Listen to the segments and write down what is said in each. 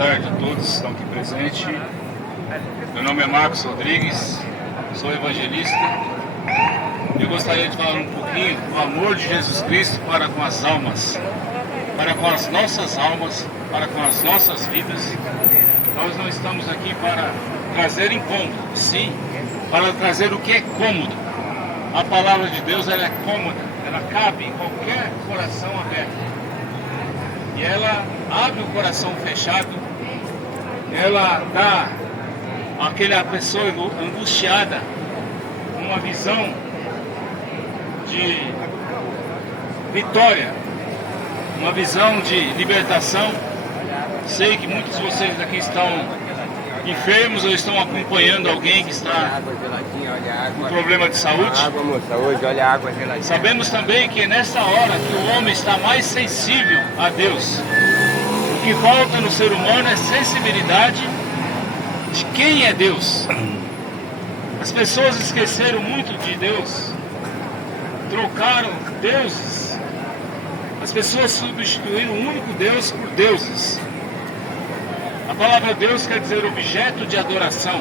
tarde a todos que estão aqui presentes. Meu nome é Marcos Rodrigues, sou evangelista. Eu gostaria de falar um pouquinho do amor de Jesus Cristo para com as almas, para com as nossas almas, para com as nossas vidas. Nós não estamos aqui para trazer incômodo, sim, para trazer o que é cômodo. A palavra de Deus, ela é cômoda, ela cabe em qualquer coração aberto. E ela abre o coração fechado, ela dá àquela pessoa angustiada uma visão de vitória, uma visão de libertação. Sei que muitos de vocês aqui estão enfermos ou estão acompanhando alguém que está com problema de saúde. Sabemos também que é nessa hora que o homem está mais sensível a Deus. O que falta no ser humano é sensibilidade de quem é Deus. As pessoas esqueceram muito de Deus, trocaram deuses. As pessoas substituíram o único Deus por deuses. A palavra Deus quer dizer objeto de adoração.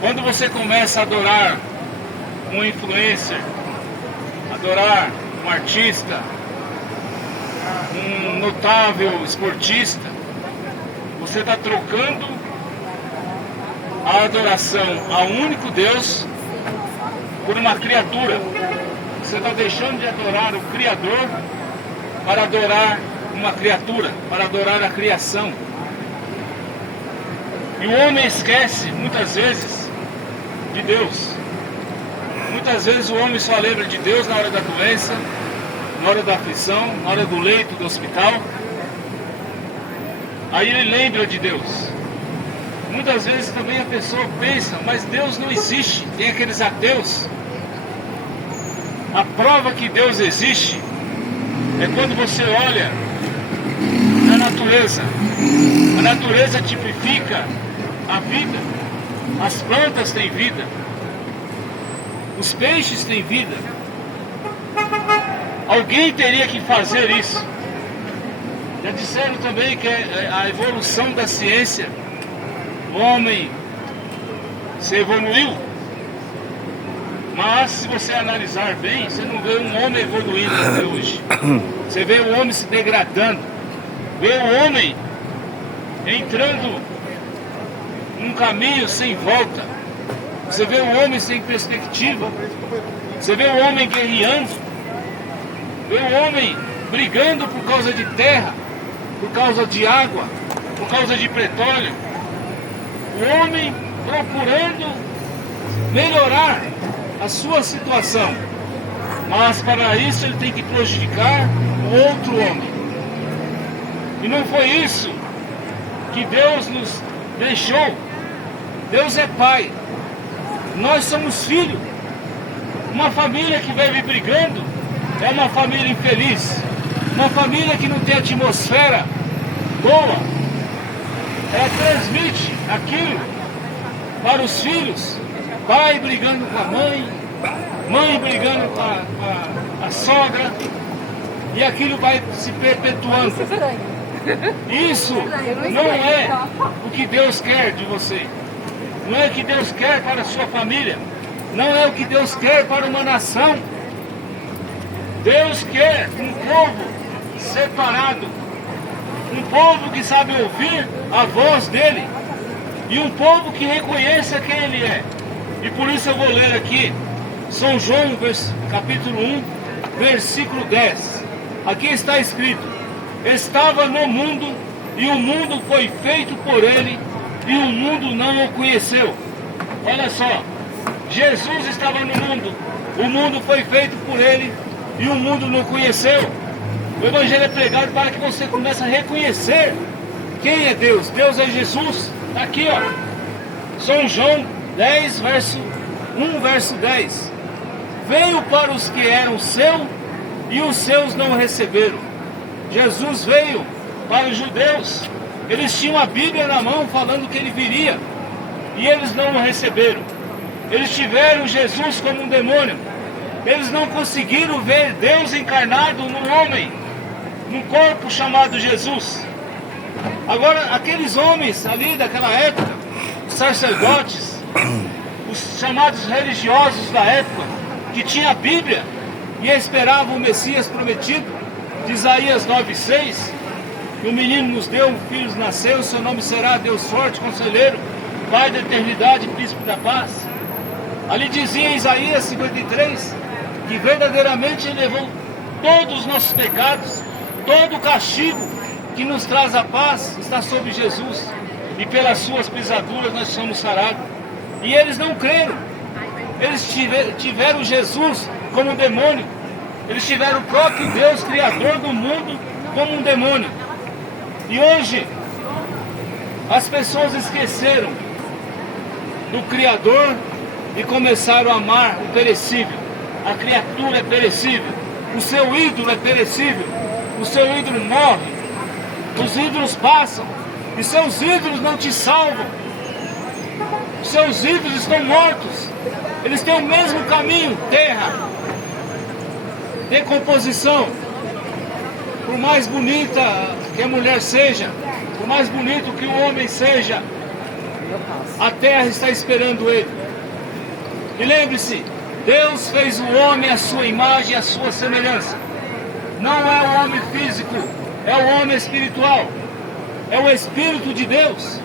Quando você começa a adorar um influencer, adorar um artista, um notável esportista, você está trocando a adoração ao único Deus por uma criatura. Você está deixando de adorar o Criador para adorar uma criatura, para adorar a criação. E o homem esquece, muitas vezes, de Deus. Muitas vezes o homem só lembra de Deus na hora da doença, na hora da aflição, na hora do leito do hospital. Aí ele lembra de Deus. Muitas vezes também a pessoa pensa, mas Deus não existe. Tem aqueles ateus. A prova que Deus existe é quando você olha na natureza. A natureza tipifica a vida. As plantas têm vida. Os peixes têm vida. Alguém teria que fazer isso. Já disseram também que é a evolução da ciência. O homem se evoluiu. Mas se você analisar bem, você não vê um homem evoluindo até hoje. Você vê o homem se degradando. Vê o homem entrando num caminho sem volta. Você vê o homem sem perspectiva. Você vê o homem guerreando. Vê o homem brigando por causa de terra, por causa de água, por causa de petróleo. O homem procurando melhorar a sua situação. Mas para isso ele tem que prejudicar o outro homem. E não foi isso que Deus nos deixou. Deus é Pai. Nós somos filhos. Uma família que vive brigando é uma família infeliz. Uma família que não tem atmosfera boa. Ela transmite aquilo para os filhos. Pai brigando com a mãe, mãe brigando com a sogra. E aquilo vai se perpetuando. Isso não é o que Deus quer de você. Não é o que Deus quer para a sua família. Não é o que Deus quer para uma nação. Deus quer um povo separado. Um povo que sabe ouvir a voz dele. E um povo que reconheça quem ele é. E por isso eu vou ler aqui São João, capítulo 1, versículo 10. Aqui está escrito: estava no mundo, e o mundo foi feito por ele, e o mundo não o conheceu. Olha só, Jesus estava no mundo, o mundo foi feito por ele, e o mundo não conheceu. O Evangelho é pregado para que você comece a reconhecer quem é Deus. Deus é Jesus. Está aqui, ó. São João 10, verso 1, verso 10. Veio para os que eram seus, e os seus não o receberam. Jesus veio para os judeus. Eles tinham a Bíblia na mão falando que ele viria, e eles não o receberam. Eles tiveram Jesus como um demônio. Eles não conseguiram ver Deus encarnado no homem, num corpo chamado Jesus. Agora, aqueles homens ali daquela época, os sacerdotes, os chamados religiosos da época, que tinham a Bíblia e esperavam o Messias prometido, de Isaías 9,6, que o menino nos deu, um filho nasceu, seu nome será Deus Forte, Conselheiro, Pai da Eternidade, Príncipe da Paz. Ali dizia em Isaías 53, que verdadeiramente Ele levou todos os nossos pecados, todo o castigo que nos traz a paz está sobre Jesus, e pelas suas pisaduras nós somos sarados. E eles não creram, eles tiveram Jesus como um demônio, eles tiveram o próprio Deus, Criador do mundo, como um demônio. E hoje as pessoas esqueceram do Criador e começaram a amar o perecível. A criatura é perecível, o seu ídolo é perecível, o seu ídolo morre, os ídolos passam, e seus ídolos não te salvam. Seus ídolos estão mortos, eles têm o mesmo caminho, terra, decomposição. Por mais bonita que a mulher seja, por mais bonito que o homem seja, a terra está esperando ele. E lembre-se, Deus fez o homem à sua imagem e à sua semelhança. Não é o homem físico, é o homem espiritual, é o Espírito de Deus.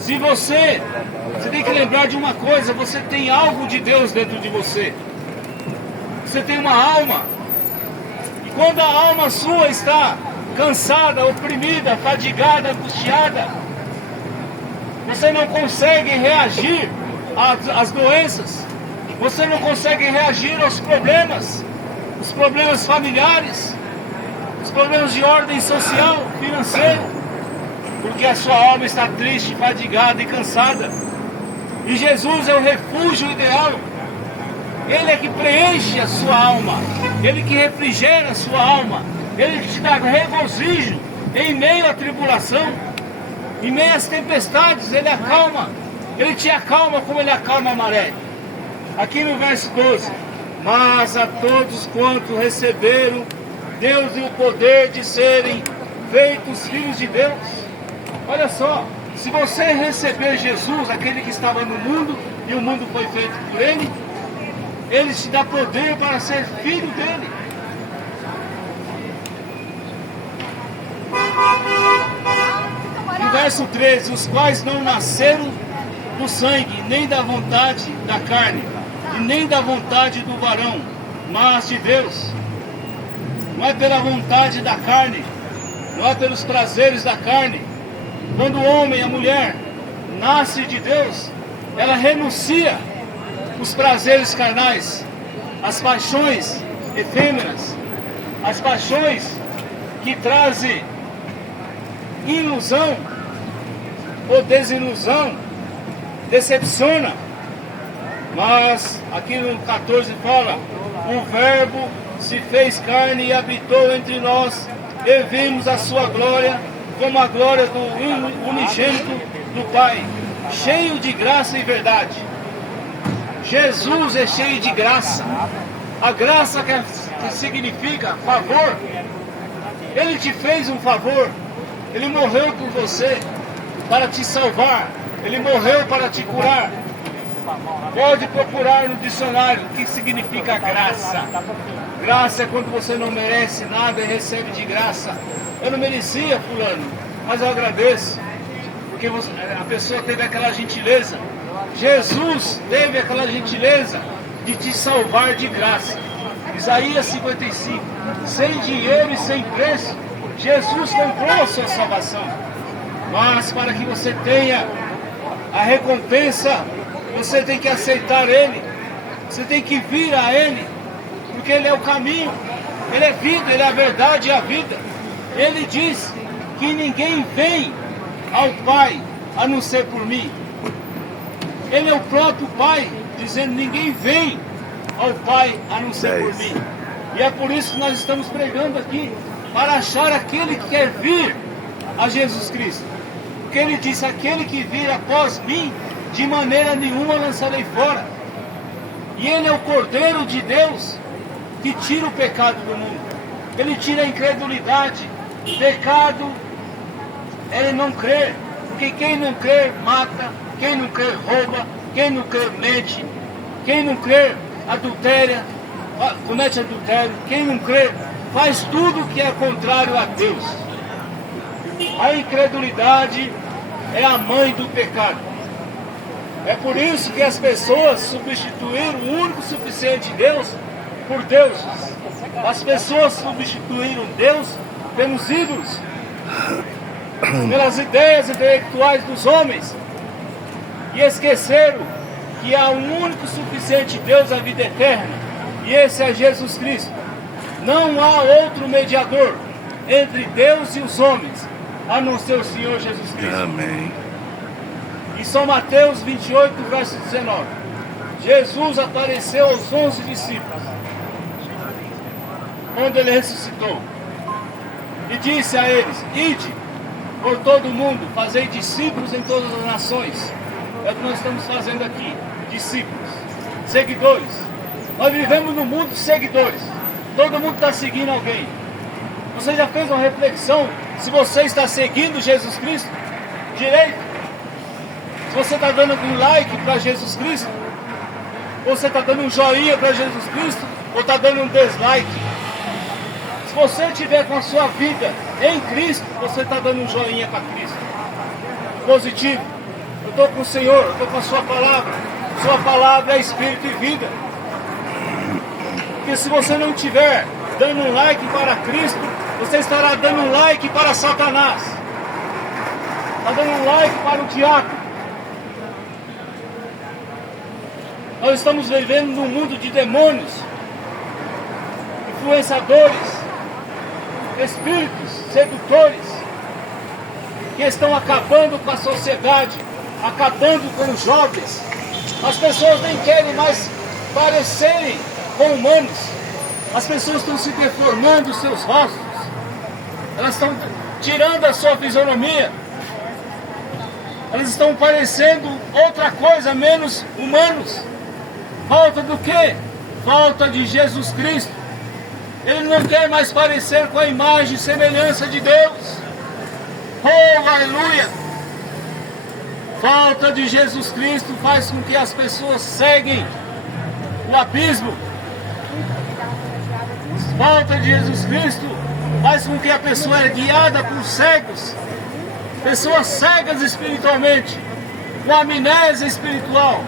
Se você tem que lembrar de uma coisa, você tem algo de Deus dentro de você. Você tem uma alma. E quando a alma sua está cansada, oprimida, fadigada, angustiada, você não consegue reagir às doenças, você não consegue reagir aos problemas, os problemas familiares, os problemas de ordem social, financeira, porque a sua alma está triste, fadigada e cansada. E Jesus é o refúgio ideal. Ele é que preenche a sua alma, Ele que refrigera a sua alma, Ele que te dá regozijo em meio à tribulação, em meio às tempestades. Ele acalma, Ele te acalma como Ele acalma a maré. Aqui no verso 12: mas a todos quantos receberam, Deus e o poder de serem feitos filhos de Deus. Olha só, se você receber Jesus, aquele que estava no mundo e o mundo foi feito por Ele, Ele te dá poder para ser filho dEle. No verso 13: os quais não nasceram do sangue, nem da vontade da carne, e nem da vontade do varão, mas de Deus. Não é pela vontade da carne, não é pelos prazeres da carne. Quando o homem, a mulher, nasce de Deus, ela renuncia os prazeres carnais, as paixões efêmeras, as paixões que trazem ilusão ou desilusão, decepciona. Mas aqui no 14 fala: o verbo se fez carne e habitou entre nós, e vimos a sua glória, como a glória do unigênito do Pai, cheio de graça e verdade. Jesus é cheio de graça. A graça que significa favor. Ele te fez um favor. Ele morreu por você para te salvar. Ele morreu para te curar. Pode procurar no dicionário o que significa graça. Graça é quando você não merece nada e recebe de graça. Eu não merecia, fulano, mas eu agradeço, porque a pessoa teve aquela gentileza. Jesus teve aquela gentileza de te salvar de graça. Isaías 55: sem dinheiro e sem preço, Jesus comprou a sua salvação. Mas para que você tenha a recompensa, você tem que aceitar Ele, você tem que vir a Ele, porque Ele é o caminho, Ele é vida, Ele é a verdade e a vida. Ele diz que ninguém vem ao Pai a não ser por mim. Ele é o próprio Pai dizendo: ninguém vem ao Pai a não ser por mim. E é por isso que nós estamos pregando aqui, para achar aquele que quer vir a Jesus Cristo. Porque Ele disse: aquele que vir após mim, de maneira nenhuma lançarei fora. E Ele é o Cordeiro de Deus que tira o pecado do mundo. Ele tira a incredulidade, pecado, é não crer. Porque quem não crê mata, quem não crê rouba, quem não crê mente, quem não crê adultéria, comete adultério, quem não crê faz tudo que é contrário a Deus. A incredulidade é a mãe do pecado. É por isso que as pessoas substituíram o único suficiente Deus por deuses. As pessoas substituíram Deus pelos ídolos, pelas ideias intelectuais dos homens, e esqueceram que há um único suficiente Deus, a vida eterna, e esse é Jesus Cristo. Não há outro mediador entre Deus e os homens, a não ser o Senhor Jesus Cristo. Amém. Em São Mateus 28, verso 19, Jesus apareceu aos 11 discípulos, quando ele ressuscitou, e disse a eles: ide por todo o mundo, fazei discípulos em todas as nações. É o que nós estamos fazendo aqui, discípulos, seguidores. Nós vivemos no mundo de seguidores, todo mundo está seguindo alguém. Você já fez uma reflexão se você está seguindo Jesus Cristo direito? Se você está dando um like para Jesus Cristo, ou você está dando um joinha para Jesus Cristo, ou está dando um dislike? Se você estiver com a sua vida em Cristo, você está dando um joinha para Cristo, positivo. Eu estou com o Senhor, eu estou com a sua palavra. Sua palavra é espírito e vida. Porque se você não estiver dando um like para Cristo, você estará dando um like para Satanás, está dando um like para o diabo. Nós estamos vivendo num mundo de demônios, influenciadores, espíritos sedutores, que estão acabando com a sociedade, acabando com os jovens. As pessoas nem querem mais parecerem com humanos. As pessoas estão se deformando os seus rostos, elas estão tirando a sua fisionomia, elas estão parecendo outra coisa, menos humanos. Falta do quê? Falta de Jesus Cristo. Ele não quer mais parecer com a imagem e semelhança de Deus. Oh, aleluia! Falta de Jesus Cristo faz com que as pessoas seguem o abismo. Falta de Jesus Cristo faz com que a pessoa é guiada por cegos, pessoas cegas espiritualmente, com amnésia espiritual,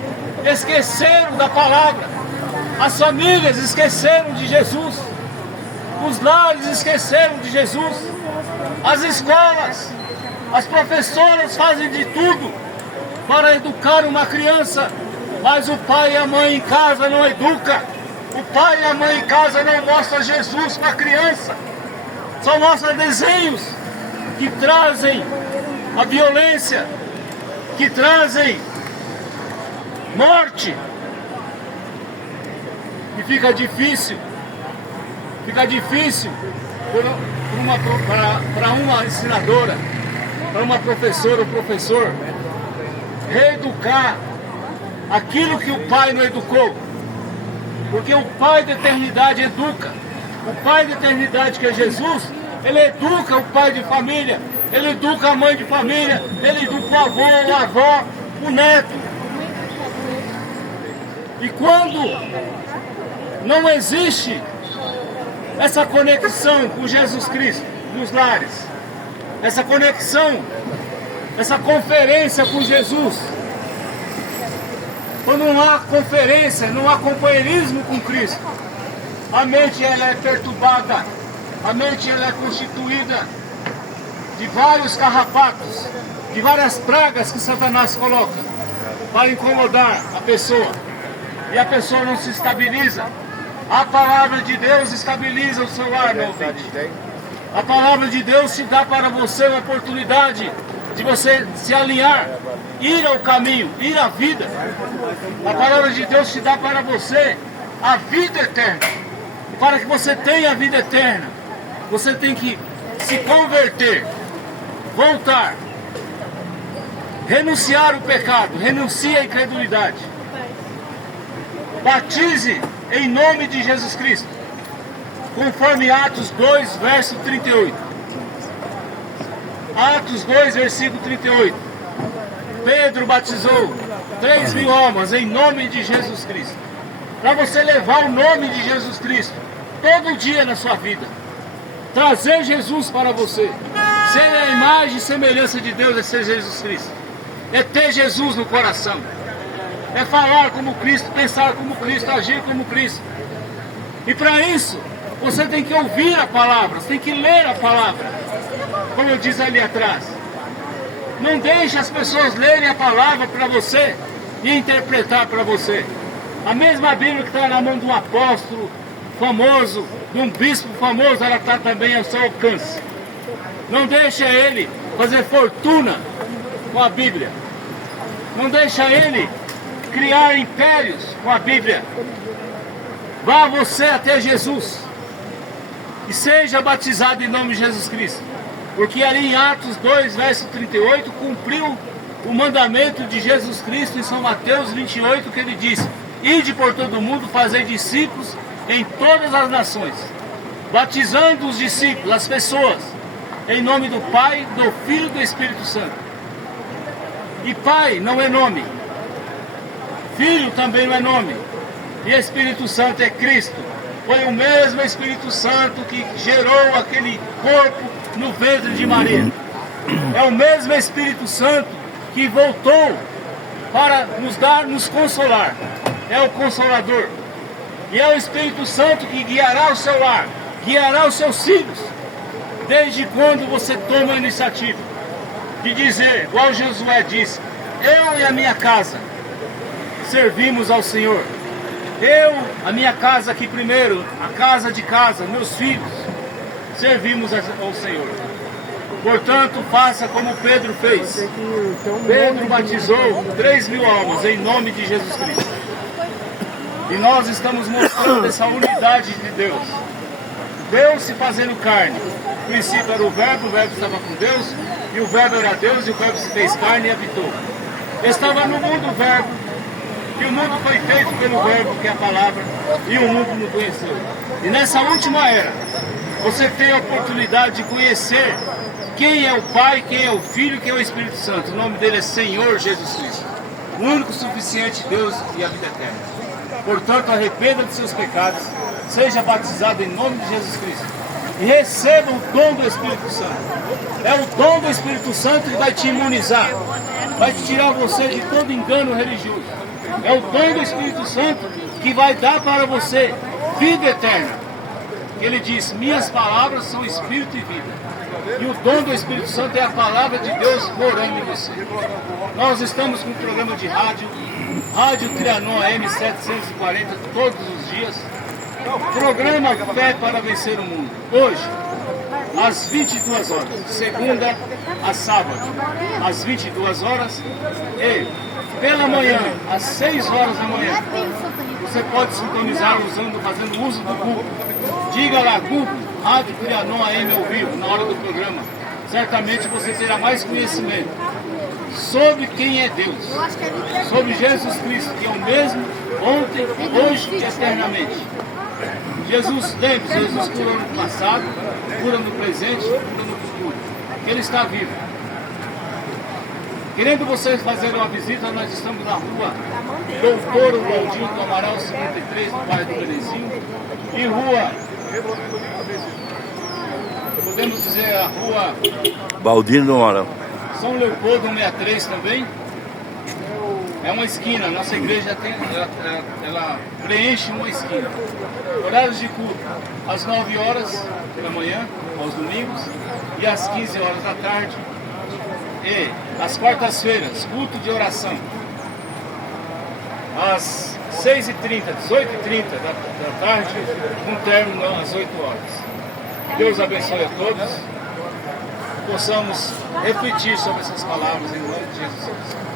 esqueceram da palavra, as famílias esqueceram de Jesus, os lares esqueceram de Jesus, as escolas, as professoras fazem de tudo para educar uma criança, mas o pai e a mãe em casa não educa. O pai e a mãe em casa não mostram Jesus para a criança, só mostra desenhos que trazem a violência, que trazem morte. E fica difícil para uma ensinadora, para uma professora ou professor, reeducar aquilo que o pai não educou. Porque o Pai da eternidade educa. O Pai da eternidade, que é Jesus, ele educa o pai de família, ele educa a mãe de família, ele educa o avô, a avó, o neto. E quando não existe essa conexão com Jesus Cristo nos lares, essa conexão, essa conferência com Jesus, quando não há conferência, não há companheirismo com Cristo, a mente ela é perturbada, a mente ela é constituída de vários carrapatos, de várias pragas que Satanás coloca para incomodar a pessoa, e a pessoa não se estabiliza. A palavra de Deus estabiliza o seu lar, meu ouvinte. A palavra de Deus te dá para você uma oportunidade de você se alinhar, ir ao caminho, ir à vida. A palavra de Deus te dá para você a vida eterna. E para que você tenha a vida eterna, você tem que se converter, voltar, renunciar o pecado, renuncie à incredulidade. Batize em nome de Jesus Cristo, conforme Atos 2, verso 38. Atos 2, versículo 38. Pedro batizou 3.000 almas em nome de Jesus Cristo. Para você levar o nome de Jesus Cristo todo dia na sua vida. Trazer Jesus para você. Ser a imagem e semelhança de Deus é ser Jesus Cristo. É ter Jesus no coração. É falar como Cristo, pensar como Cristo, agir como Cristo. E para isso, você tem que ouvir a palavra, você tem que ler a palavra. Como eu disse ali atrás. Não deixe as pessoas lerem a palavra para você e interpretar para você. A mesma Bíblia que está na mão de um apóstolo famoso, de um bispo famoso, ela está também ao seu alcance. Não deixe ele fazer fortuna com a Bíblia. Não deixe ele criar impérios com a Bíblia. Vá você até Jesus e seja batizado em nome de Jesus Cristo. Porque ali em Atos 2, verso 38, cumpriu o mandamento de Jesus Cristo em São Mateus 28, que ele disse: ide por todo o mundo, fazei discípulos em todas as nações, batizando os discípulos, as pessoas, em nome do Pai, do Filho e do Espírito Santo. E Pai não é nome, Filho também não é nome, e Espírito Santo é Cristo. Foi o mesmo Espírito Santo que gerou aquele corpo no ventre de Maria. É o mesmo Espírito Santo que voltou para nos consolar. É o Consolador. E é o Espírito Santo que guiará o seu lar, guiará os seus filhos. Desde quando você toma a iniciativa de dizer, igual Josué disse: eu e a minha casa servimos ao Senhor. Eu, a minha casa aqui primeiro, a casa de casa, meus filhos, servimos ao Senhor. Portanto, faça como Pedro fez. Pedro batizou 3.000 almas em nome de Jesus Cristo. E nós estamos mostrando essa unidade de Deus. Deus se fazendo carne. No princípio era o verbo estava com Deus, e o verbo era Deus, e o verbo se fez carne e habitou. Estava no mundo o verbo, e o mundo foi feito pelo verbo, que é a palavra, e o mundo não conheceu. E nessa última era, você tem a oportunidade de conhecer quem é o Pai, quem é o Filho e quem é o Espírito Santo. O nome dele é Senhor Jesus Cristo, o único suficiente Deus e a vida eterna. Portanto, arrependa de seus pecados, seja batizado em nome de Jesus Cristo e receba o dom do Espírito Santo. É o dom do Espírito Santo que vai te imunizar, vai te tirar você de todo engano religioso. É o dom do Espírito Santo que vai dar para você vida eterna. Ele diz: minhas palavras são espírito e vida. E o dom do Espírito Santo é a palavra de Deus morando em você. Nós estamos com um programa de rádio, Rádio Trianon AM 740, todos os dias. Programa Fé para Vencer o Mundo. Hoje, às 22 horas, de segunda a sábado, às 22 horas, e pela manhã, às 6 horas da manhã, você pode sintonizar fazendo uso do Google. Diga lá, Google, Rádio Trianon AM ao vivo, na hora do programa. Certamente você terá mais conhecimento sobre quem é Deus, sobre Jesus Cristo, que é o mesmo ontem, hoje e eternamente. Jesus, lembre-se, Jesus cura no passado, cura no presente, cura no futuro. Ele está vivo. Querendo vocês fazerem uma visita, nós estamos na rua Doutor Waldinho do Amaral 53, no bairro do Benezinho, e rua, podemos dizer a rua Baldino do Amaral, São Leopoldo 163 também. É uma esquina, nossa igreja tem, ela preenche uma esquina. Horários de culto, às 9 horas da manhã, aos domingos, e às 15 horas da tarde. E às quartas-feiras, culto de oração, às 6h30, 18h30 da tarde, com término às 8 horas. Deus abençoe a todos, possamos refletir sobre essas palavras em nome de Jesus Cristo.